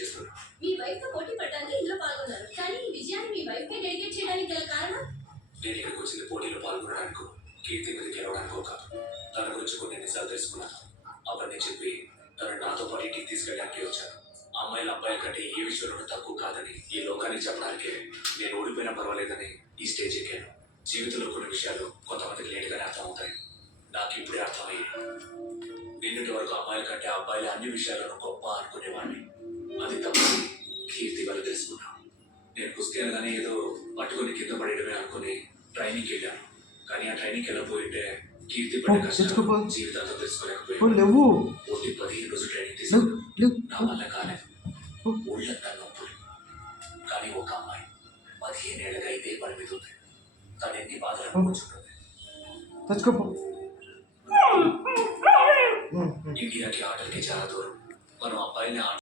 చేస్తున్నా. మీ వైఫ్ తో పోటీ పడడానికి ఇందులో పాల్గొన్నారు, కానీ ఈ విజయాన్ని మీ వైఫ్ కే డెడికేట్ చేయడానికి గల కారణం? నేను ఇక్కడికి వచ్చింది పోటీలో పాల్గొనడానికో కీర్తి మీద గెలవడానికో కాదు. తన గురించి కొన్ని నిజాలు తెలుసుకున్నాను. అవన్నీ చెప్పి తను నాతో పాటు ఇంటికి తీసుకెళ్ళడానికి వచ్చాను. అమ్మాయిల అబ్బాయిల కంటే ఏ విషయంలో తక్కువ కాదని ఈ లోకానికి చెప్పడానికే నేను ఓడిపోయినా పర్వాలేదని ఈ స్టేజ్ ఎక్కాను. జీవితంలో కొన్ని విషయాలు కొంతమందికి లేటుగానే అర్థమవుతాయి. నాకు ఇప్పుడే అర్థమయ్యాయి. నిన్నటి వరకు అమ్మాయిల కంటే అబ్బాయిల అన్ని విషయాలను గొప్ప అనుకునేవాడిని. అది తప్పని కీర్తి వల్ల తెలుసుకున్నా. నేను కుస్తీ అనగానే ఏదో పట్టుకొని కింద పడేయడమే అనుకుని ట్రైనింగ్కి వెళ్ళాను. కానీ ఆ ట్రైనింగ్కి వెళ్ళిపోయింటే కీర్తి పడే కష్టాలు జీవితాంతో తెలుసుకోలేకపోయాను. ఓటి 15 రోజులు ట్రైనింగ్ తీసుకున్నాను. నా వల్ల కాలేదు. ఊళ్ళంతా నొప్పులు. కానీ ఒక అమ్మాయి 15 ఏళ్ళగా ఇదే పని మీద ఉంది. తను ఎన్ని బాధలు అనుకుంటుంది. ఇండియాకి ఆటలకి చాలా దూరం. మనం అబ్బాయిని